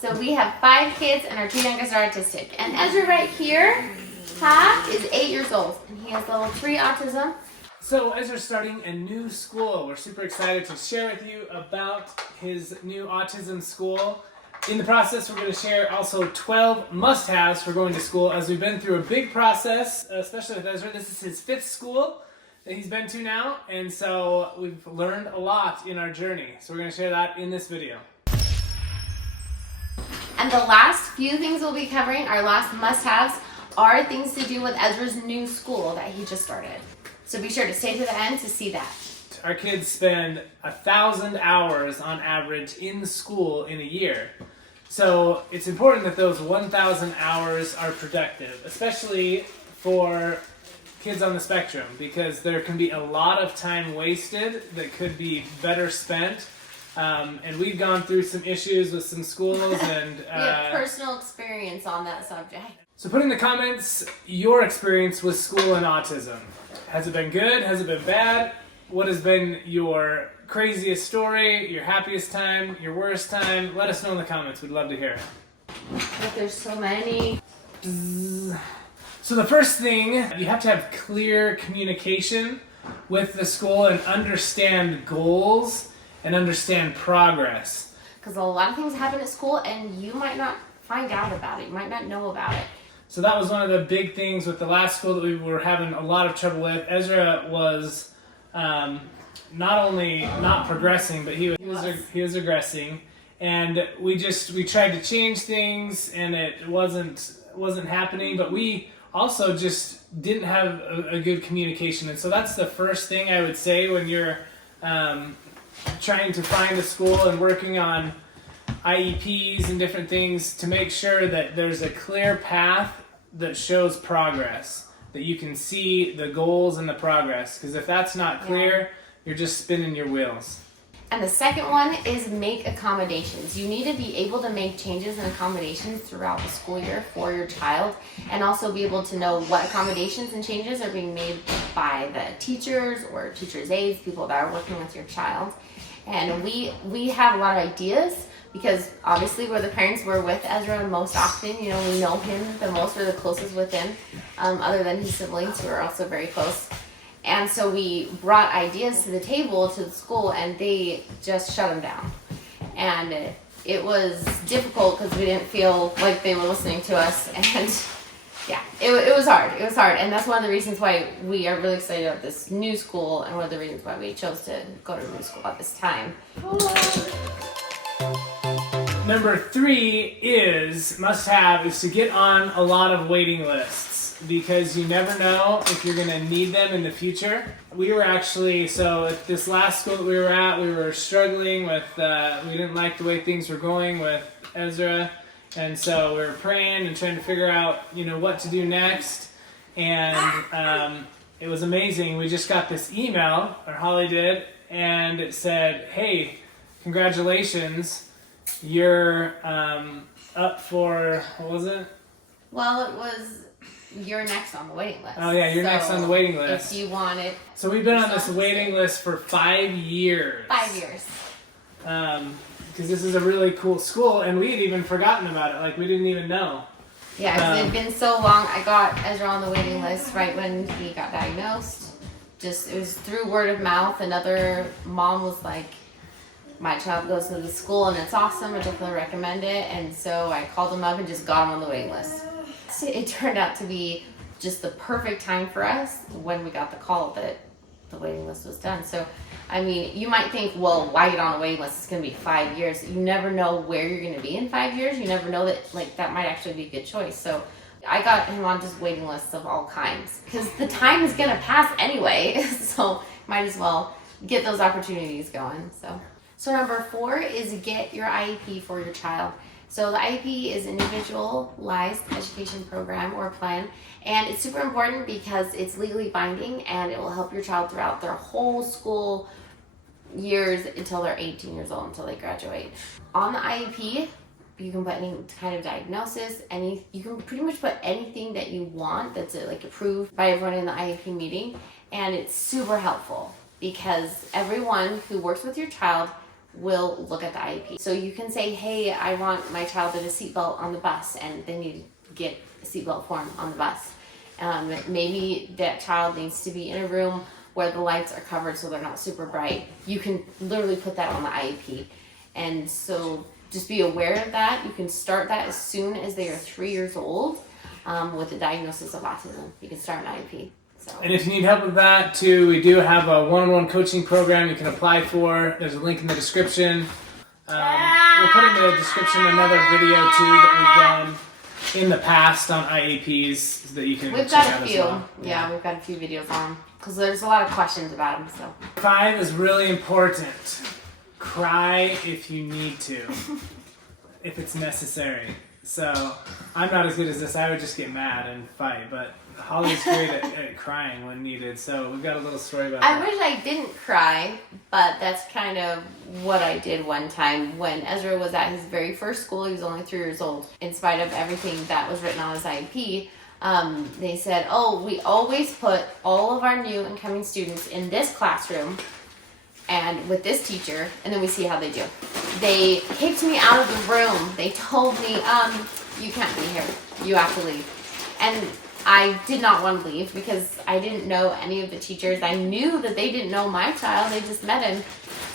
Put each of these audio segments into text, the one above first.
So we have 5 kids and our 2 youngest are autistic. And Ezra right here is 8 years old and he has level 3 autism. So Ezra's starting a new school. We're super excited to share with you about his new autism school. In the process, we're going to share also 12 must-haves for going to school, as we've been through a big process, especially with Ezra. This is his 5th school that he's been to now, and so we've learned a lot in our journey. So we're going to share that in this video. And the last few things we'll be covering, our last must-haves, are things to do with Ezra's new school that he just started. So be sure to stay to the end to see that. Our kids spend 1,000 hours on average in school in a year. So it's important that those 1,000 hours are productive, especially for kids on the spectrum, because there can be a lot of time wasted that could be better spent. And we've gone through some issues with some schools and we have personal experience on that subject. So put in the comments your experience with school and autism. Has it been good? Has it been bad? What has been your craziest story, your happiest time, your worst time? Let us know in the comments. We'd love to hear it. But there's so many. So the first thing, you have to have clear communication with the school and understand goals and understand progress. Because a lot of things happen at school and you might not find out about it. You might not know about it. So that was one of the big things with the last school that we were having a lot of trouble with. Ezra was not only not progressing, but he was regressing, and we tried to change things, and it wasn't happening. But we also just didn't have a good communication, and so that's the first thing I would say when you're trying to find a school and working on IEPs and different things, to make sure that there's a clear path that shows progress, that you can see the goals and the progress, because if that's not clear, you're just spinning your wheels. And the second one is make accommodations. You need to be able to make changes and accommodations throughout the school year for your child, and also be able to know what accommodations and changes are being made by the teachers or teachers' aides, people that are working with your child. And we have a lot of ideas, because obviously we're the parents, we're with Ezra most often, you know, we know him the most, we're the closest with him, other than his siblings who are also very close. And so we brought ideas to the table, to the school, and they just shut them down. And it was difficult because we didn't feel like they were listening to us, and yeah, it was hard. It was hard, and that's one of the reasons why we are really excited about this new school, and one of the reasons why we chose to go to a new school at this time. Number 3 must-have is to get on a lot of waiting lists, because you never know if you're going to need them in the future. We were actually, so at this last school that we were at, we were struggling with, we didn't like the way things were going with Ezra, and so we were praying and trying to figure out, you know, what to do next. And it was amazing. We just got this email, or Holly did, and it said, hey, congratulations. You're up for, what was it? Well, it was, you're next on the waiting list. Oh yeah, you're next on the waiting list. If you want it. So we've been on this waiting list for 5 years. 5 years. Because this is a really cool school, and we had even forgotten about it. Like, we didn't even know. Yeah, because it had been so long. I got Ezra on the waiting list right when he got diagnosed. It was through word of mouth. Another mom was like, my child goes to the school and it's awesome, I definitely recommend it. And so I called him up and just got him on the waiting list. It turned out to be just the perfect time for us when we got the call that the waiting list was done. So, I mean, you might think, well, why get on a waiting list? It's going to be 5 years. You never know where you're going to be in 5 years. You never know that, like, that might actually be a good choice. So I got him on just waiting lists of all kinds, because the time is going to pass anyway. So might as well get those opportunities going. So number 4 is get your IEP for your child. So the IEP is individualized education program or plan, and it's super important because it's legally binding and it will help your child throughout their whole school years until they're 18 years old, until they graduate. On the IEP, you can put any kind of diagnosis, you can pretty much put anything that you want that's like approved by everyone in the IEP meeting, and it's super helpful because everyone who works with your child will look at the IEP. So you can say, hey, I want my child in a seatbelt on the bus, and then you get a seatbelt form on the bus. Maybe that child needs to be in a room where the lights are covered so they're not super bright. You can literally put that on the IEP. And so just be aware of that. You can start that as soon as they are 3 years old with a diagnosis of autism. You can start an IEP. So. And if you need help with that too, we do have a one-on-one coaching program you can apply for. There's a link in the description. We'll put in the description another video too that we've done in the past on IEPs that you can check out as well. Yeah, we've got a few videos on because there's a lot of questions about them. So 5 is really important. Cry if you need to, if it's necessary. So I'm not as good as this. I would just get mad and fight, but Holly's great at crying when needed. So we've got a little story about that. I wish I didn't cry, but that's kind of what I did one time when Ezra was at his very first school. He was only 3 years old. In spite of everything that was written on his IEP, they said, oh, we always put all of our new incoming students in this classroom and with this teacher, and then we see how they do. They kicked me out of the room. They told me, you can't be here. You have to leave. And I did not want to leave because I didn't know any of the teachers. I knew that they didn't know my child. They just met him.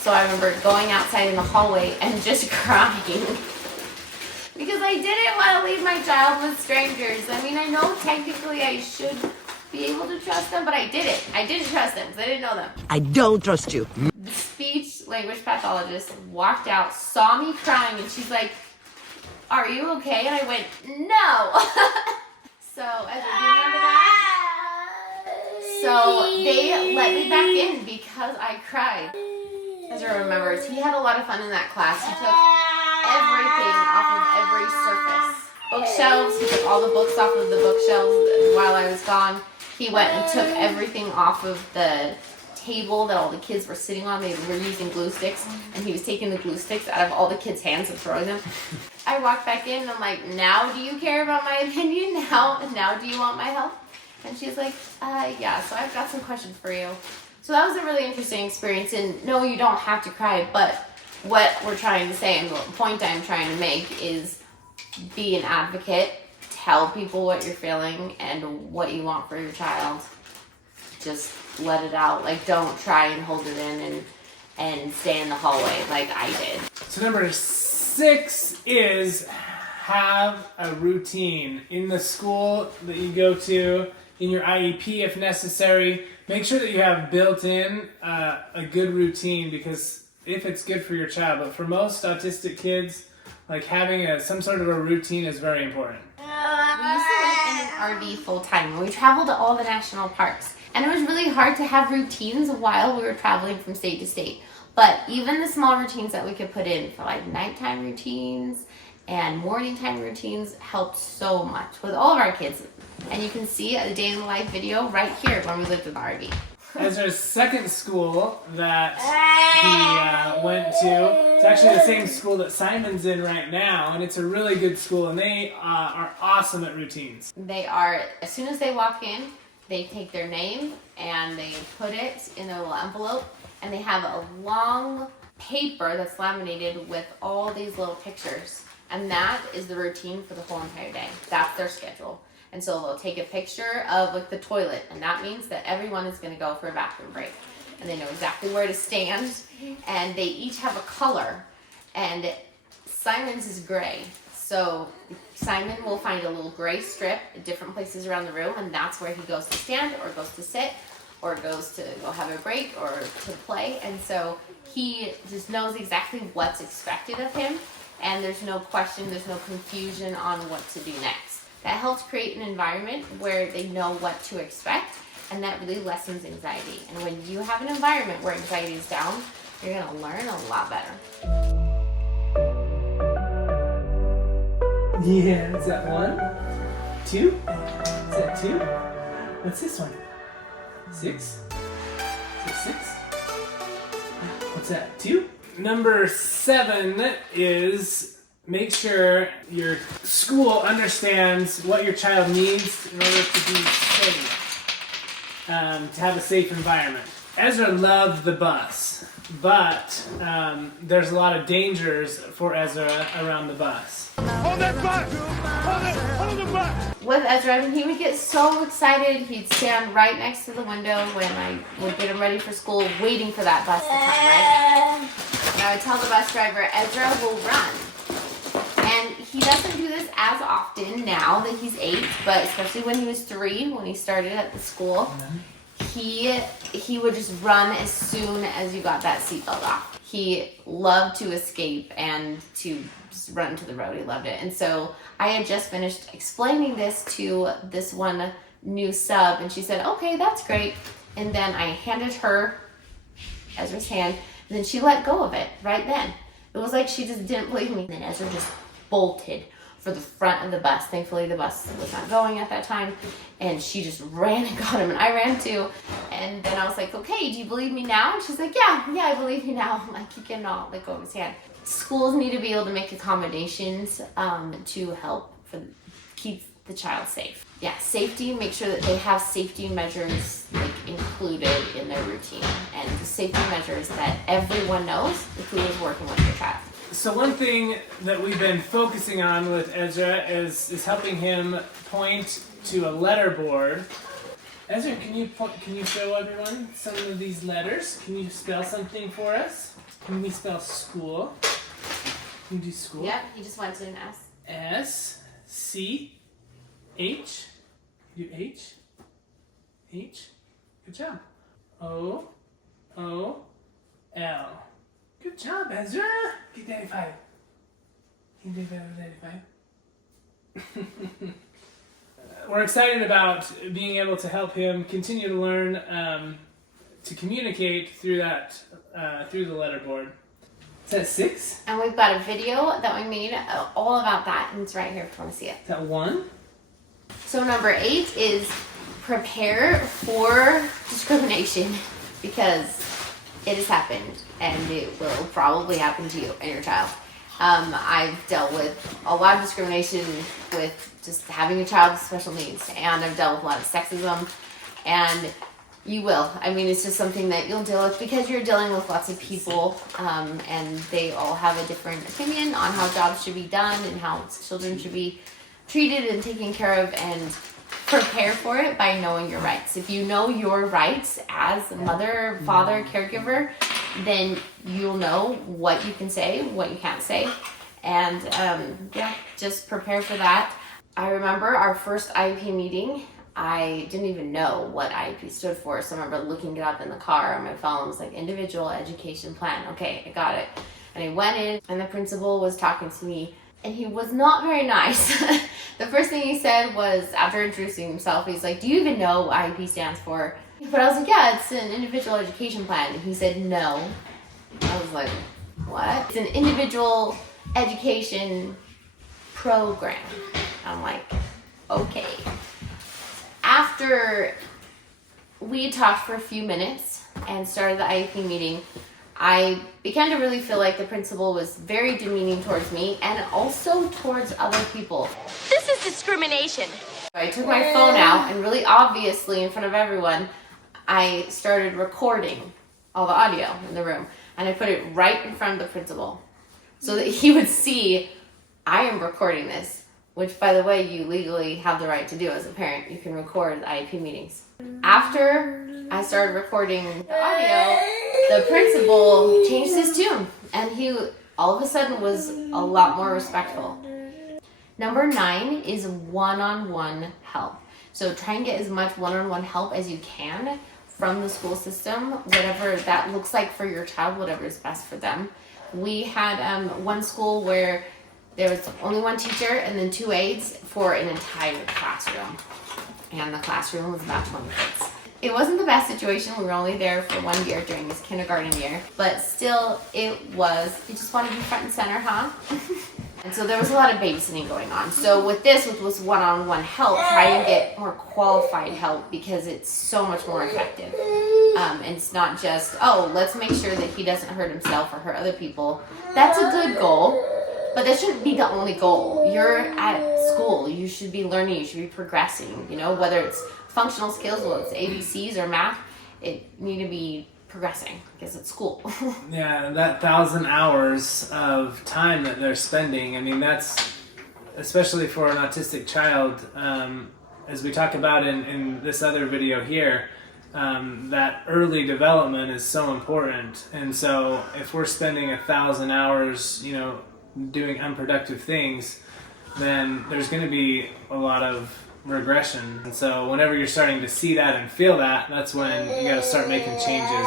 So I remember going outside in the hallway and just crying because I didn't want to leave my child with strangers. I mean, I know technically I should be able to trust them, but I didn't. I didn't trust them because I didn't know them. I don't trust you. The speech language pathologist walked out, saw me crying, and she's like, are you okay? And I went, no. So, Ezra, do you remember that? So, they let me back in because I cried. Ezra remembers, he had a lot of fun in that class. He took everything off of every surface. Bookshelves, he took all the books off of the bookshelves while I was gone. He went and took everything off of the table that all the kids were sitting on. They were using glue sticks, and he was taking the glue sticks out of all the kids' hands and throwing them. I walked back in and I'm like, now do you care about my opinion? Now do you want my help? And she's like, yeah, so I've got some questions for you. So that was a really interesting experience, and no, you don't have to cry, but what we're trying to say and the point I'm trying to make is be an advocate, tell people what you're feeling and what you want for your child. Just let it out. Like, don't try and hold it in and stay in the hallway like I did. So number 6 is have a routine in the school that you go to, in your IEP if necessary. Make sure that you have built in a good routine, because if it's good for your child, but for most autistic kids, like having some sort of a routine is very important. We used to live in an RV full time, and we traveled to all the national parks. And it was really hard to have routines while we were traveling from state to state. But even the small routines that we could put in for like nighttime routines and morning time routines helped so much with all of our kids. And you can see a day in the life video right here when we lived in the RV. Ezra's second school that he went to, it's actually the same school that Simon's in right now, and it's a really good school, and they are awesome at routines. They are, as soon as they walk in, they take their name and they put it in their little envelope, and they have a long paper that's laminated with all these little pictures, and that is the routine for the whole entire day. That's their schedule. And so they'll take a picture of like the toilet, and that means that everyone is going to go for a bathroom break, and they know exactly where to stand, and they each have a color, and Simon's is gray. So Simon will find a little gray strip at different places around the room, and that's where he goes to stand or goes to sit or goes to go have a break or to play. And so he just knows exactly what's expected of him, and there's no question, there's no confusion on what to do next. That helps create an environment where they know what to expect, and that really lessens anxiety. And when you have an environment where anxiety is down, you're going to learn a lot better. Yeah, is that 1? 2? Is that 2? What's this one? 6? Is it 6? What's that? 2? Number 7 is make sure your school understands what your child needs in order to be safe, to have a safe environment. Ezra loved the bus, but there's a lot of dangers for Ezra around the bus. Hold that bus! Hold the bus! With Ezra, he would get so excited. He'd stand right next to the window when I would get him ready for school, waiting for that bus to come, right? And I would tell the bus driver, Ezra will run. And he doesn't do this as often now that he's 8, but especially when he was 3, when he started at the school, he would just run as soon as you got that seatbelt off. He loved to escape and to just run to the road. He loved it. And so I had just finished explaining this to this one new sub, and she said, okay, that's great. And then I handed her Ezra's hand, and then she let go of it right then. It was like she just didn't believe me. And then Ezra just bolted for the front of the bus. Thankfully, the bus was not going at that time, and she just ran and got him, and I ran too. And then I was like, okay, do you believe me now? And she's like, yeah, I believe you now. I'm like, you cannot let go of his hand. Schools need to be able to make accommodations to help keep the child safe. Yeah, safety, make sure that they have safety measures like included in their routine, and the safety measures that everyone knows who is working with your child. So one thing that we've been focusing on with Ezra is helping him point to a letter board. Ezra, can you show everyone some of these letters? Can you spell something for us? Can we spell school? Can you do school? Yep, he just went to an S. S C H. You do H. H. Good job. O O L. Good job, Ezra. Get Daddy 5. Can you do Daddy 5? We're excited about being able to help him continue to learn to communicate through that through the letterboard. Is that 6? And we've got a video that we made all about that, and it's right here if you want to see it. Is that 1? So number 8 is prepare for discrimination, because it has happened, and it will probably happen to you and your child. I've dealt with a lot of discrimination with just having a child with special needs, and I've dealt with a lot of sexism, and you will. I mean, it's just something that you'll deal with because you're dealing with lots of people, and they all have a different opinion on how jobs should be done and how children should be treated and taken care of, and prepare for it by knowing your rights. If you know your rights as a mother, father, caregiver, then you'll know what you can say, what you can't say, and just prepare for that. I remember our first IEP meeting, I didn't even know what IEP stood for, so I remember looking it up in the car on my phone. It was like Individual Education Plan. Okay, I got it. And I went in, and the principal was talking to me, and he was not very nice. The first thing he said was, after introducing himself, he's like, do you even know what IEP stands for? But I was like, yeah, it's an individual education plan. And he said, no. I was like, what? It's an individual education program. I'm like, okay. After we talked for a few minutes and started the IEP meeting, I began to really feel like the principal was very demeaning towards me and also towards other people. This is discrimination. I took my phone out, and really obviously in front of everyone, I started recording all the audio in the room, and I put it right in front of the principal so that he would see I am recording this, which, by the way, you legally have the right to do as a parent. You can record the IEP meetings. After I started recording the audio, the principal changed his tune, and he all of a sudden was a lot more respectful. Number 9 is one-on-one help. So try and get as much one-on-one help as you can from the school system, whatever that looks like for your child, whatever is best for them. We had one school where there was only one teacher and then 2 aides for an entire classroom. And the classroom was about 20 kids. It wasn't the best situation. We were only there for 1 year during his kindergarten year. But still, you just want to be front and center, huh? And so there was a lot of babysitting going on. So with one-on-one help, try and get more qualified help because it's so much more effective. And it's not just, let's make sure that he doesn't hurt himself or hurt other people. That's a good goal, but that shouldn't be the only goal. You're at school. You should be learning. You should be progressing, whether it's functional skills, whether it's ABCs or math. it need to be progressing because it's school. Yeah, that 1,000 hours of time that they're spending, I mean, that's, especially for an autistic child, as we talk about in this other video here, that early development is so important. And so if we're spending 1,000 hours, doing unproductive things, then there's going to be a lot of regression. And so whenever you're starting to see that and feel that, that's when you got to start making changes,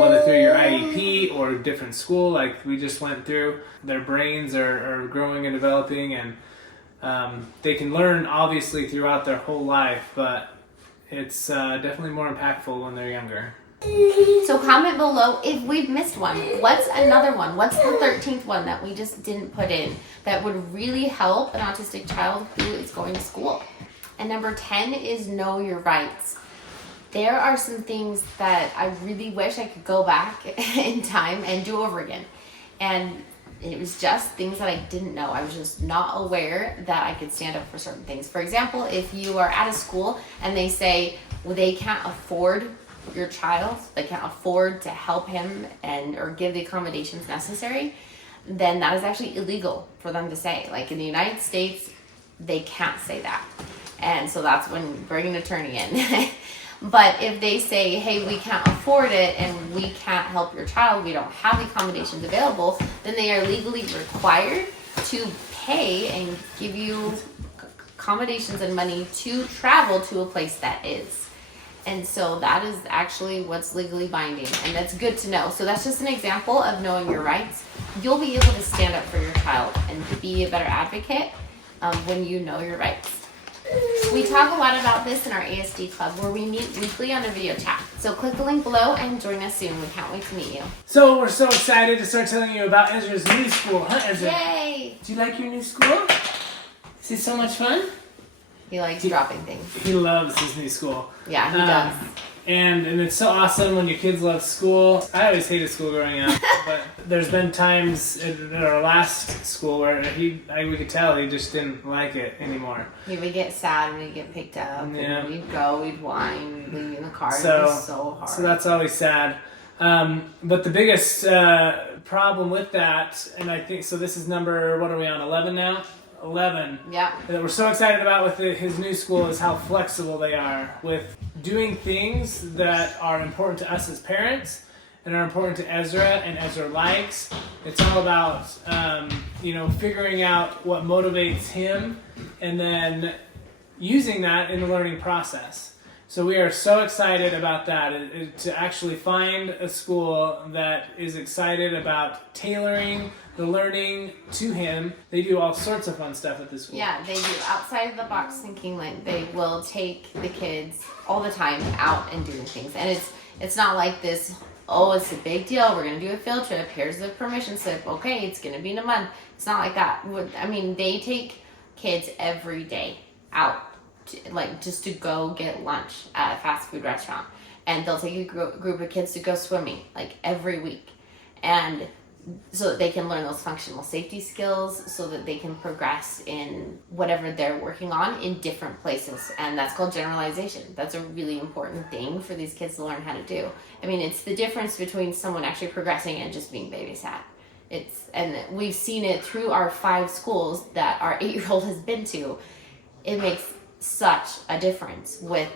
whether through your IEP or a different school like we just went through. Their brains are growing and developing, and they can learn obviously throughout their whole life, but it's definitely more impactful when they're younger. So comment below if we've missed one. What's another one? What's the 13th one that we just didn't put in that would really help an autistic child who is going to school? And number 10 is know your rights. There are some things that I really wish I could go back in time and do over again. And it was just things that I didn't know. I was just not aware that I could stand up for certain things. For example, if you are at a school and they say, well, they can't afford your child, they can't afford to help him or give the accommodations necessary, then that is actually illegal for them to say. Like in the United States, they can't say that. And so that's when you bring an attorney in. But if they say, hey, we can't afford it and we can't help your child, we don't have the accommodations available, then they are legally required to pay and give you accommodations and money to travel to a place that is. And so that is actually what's legally binding, and that's good to know. So that's just an example of knowing your rights. You'll be able to stand up for your child and be a better advocate when you know your rights. We talk a lot about this in our ASD club where we meet weekly on a video chat. So click the link below and join us soon. We can't wait to meet you. So we're so excited to start telling you about Ezra's new school, huh, Ezra? Yay! Do you like your new school? Is it so much fun? He likes dropping things. He loves his new school. Yeah, he does. And it's so awesome when your kids love school. I always hated school growing up, but there's been times at our last school where we could tell he just didn't like it anymore. He would get sad when he'd get picked up. Yeah. And we'd go, we'd whine, we'd leave in the car. So, it was so hard. So that's always sad. But the biggest problem with that, and I think, so this is number, what are we on, 11 now? 11. Yeah. That we're so excited about with his new school is how flexible they are with doing things that are important to us as parents and are important to Ezra and Ezra likes. It's all about, figuring out what motivates him and then using that in the learning process. So we are so excited about that, to actually find a school that is excited about tailoring the learning to him. They do all sorts of fun stuff at this school. Yeah, they do outside of the box thinking. Like they will take the kids all the time out and doing things. And it's not like this, oh, it's a big deal, we're gonna do a field trip, here's the permission slip, okay, it's gonna be in a month. It's not like that. I mean, they take kids every day out just to go get lunch at a fast food restaurant, and they'll take a group of kids to go swimming like every week, and so that they can learn those functional safety skills, so that they can progress in whatever they're working on in different places. And that's called generalization. That's a really important thing for these kids to learn how to do. I mean, it's the difference between someone actually progressing and just being babysat. And we've seen it through our 5 schools that our 8-year-old has been to. It makes such a difference with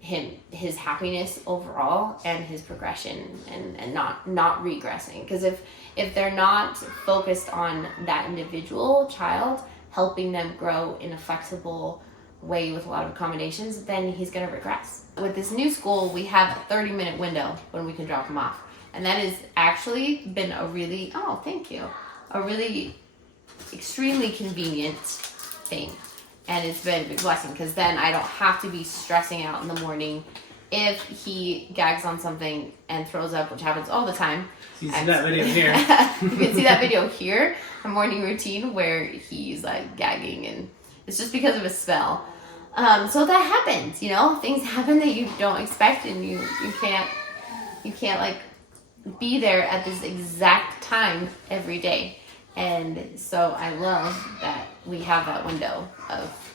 his happiness overall and his progression and not regressing. Because if they're not focused on that individual child, helping them grow in a flexible way with a lot of accommodations, then he's going to regress. With this new school, we have a 30-minute window when we can drop him off. And that has actually been a really extremely convenient thing. And it's been a big blessing, because then I don't have to be stressing out in the morning if he gags on something and throws up, which happens all the time. You see that video here. You can see that video here, a morning routine where he's like gagging, and it's just because of a spell. So that happens, things happen that you don't expect, and you can't like be there at this exact time every day. And so I love that we have that window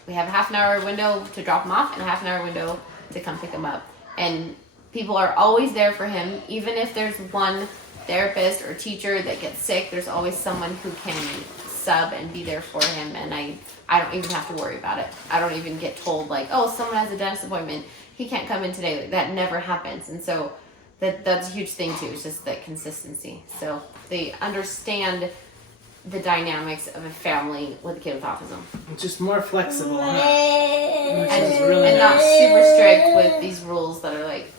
we have a half an hour window to drop him off and a half an hour window to come pick him up. And People are always there for him. Even if there's one therapist or teacher that gets sick, there's always someone who can sub and be there for him. And I don't even have to worry about it. I don't even get told like, oh, someone has a dentist appointment, he can't come in today. Like, that never happens. And so that's a huge thing too. It's just that consistency. So they understand the dynamics of a family with a kid with autism. It's just more flexible, huh? And not super strict with these rules that are like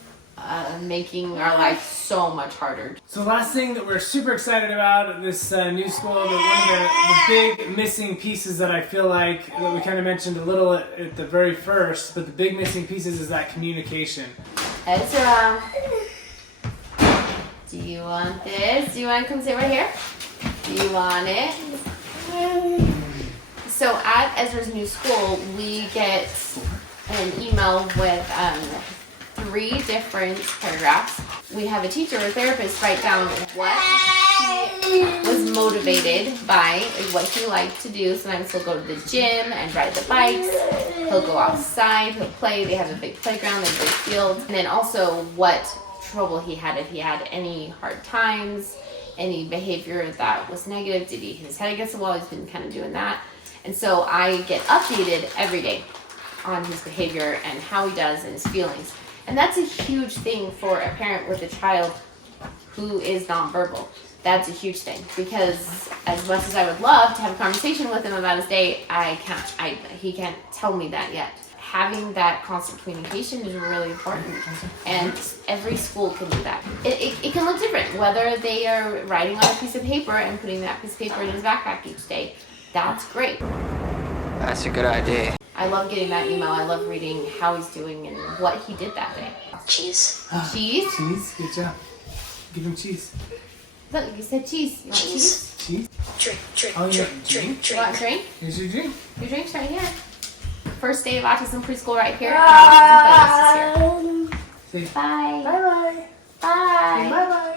making our life so much harder. So the last thing that we're super excited about at this new school, one of the big missing pieces that I feel like that we kind of mentioned a little at the very first, but the big missing pieces is that communication. Ezra, do you want this? Do you want to come sit right here? Do you want it? So at Ezra's new school, we get an email with 3 different paragraphs. We have a teacher or therapist write down what he was motivated by, what he liked to do. Sometimes he'll go to the gym and ride the bikes. He'll go outside, he'll play. They have a big playground, they have a big field. And then also what trouble he had, if he had any hard times, any behavior that was negative. Did he hit his head against the wall? He's been kind of doing that. And so I get updated every day on his behavior and how he does and his feelings. And that's a huge thing for a parent with a child who is nonverbal. That's a huge thing, because as much as I would love to have a conversation with him about his day, he can't tell me that yet. Having that constant communication is really important, and every school can do that. It can look different, whether they are writing on a piece of paper and putting that piece of paper in his backpack each day. That's great. That's a good idea. I love getting that email. I love reading how he's doing and what he did that day. Cheese. Cheese? Cheese? Good job. Give him cheese. Look, you said cheese. You want cheese? Cheese? Drink, Oh, yeah. You want a drink? Here's your drink. Your drink's right here. First day of autism preschool right here. And autism playlist is here. Say Bye. bye-bye. Bye. Bye-bye.